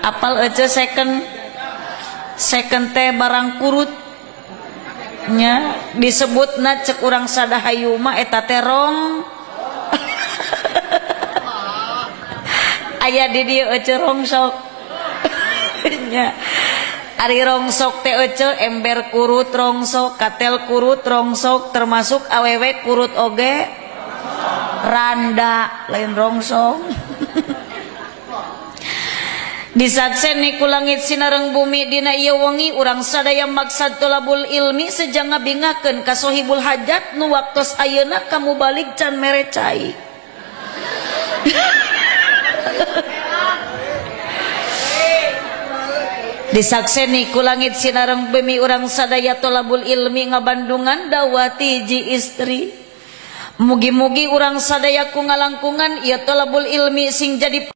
apal aja second teh barang kurut nya disebutna cek urang sadahayu mah eta teh rong aya di dieu ece rongsok nya ari rongsok teh ece ember kurut rongsok katel kurut rongsok termasuk awewe kurut oge randa lain rongsok disatsen niku langit sinareng bumi dina ieu wengi urang sadaya maksad tolabul ilmi sejang ngabingakeun ka sohibul hajat nu waktos ayeuna kamu balik can mere cai disaksen niku langit sinareng bumi urang sadaya tolabul ilmi ngabandungan dawati ji istri mugi-mugi urang sadaya ku ngalangkungan ieu tolabul ilmi sing jadi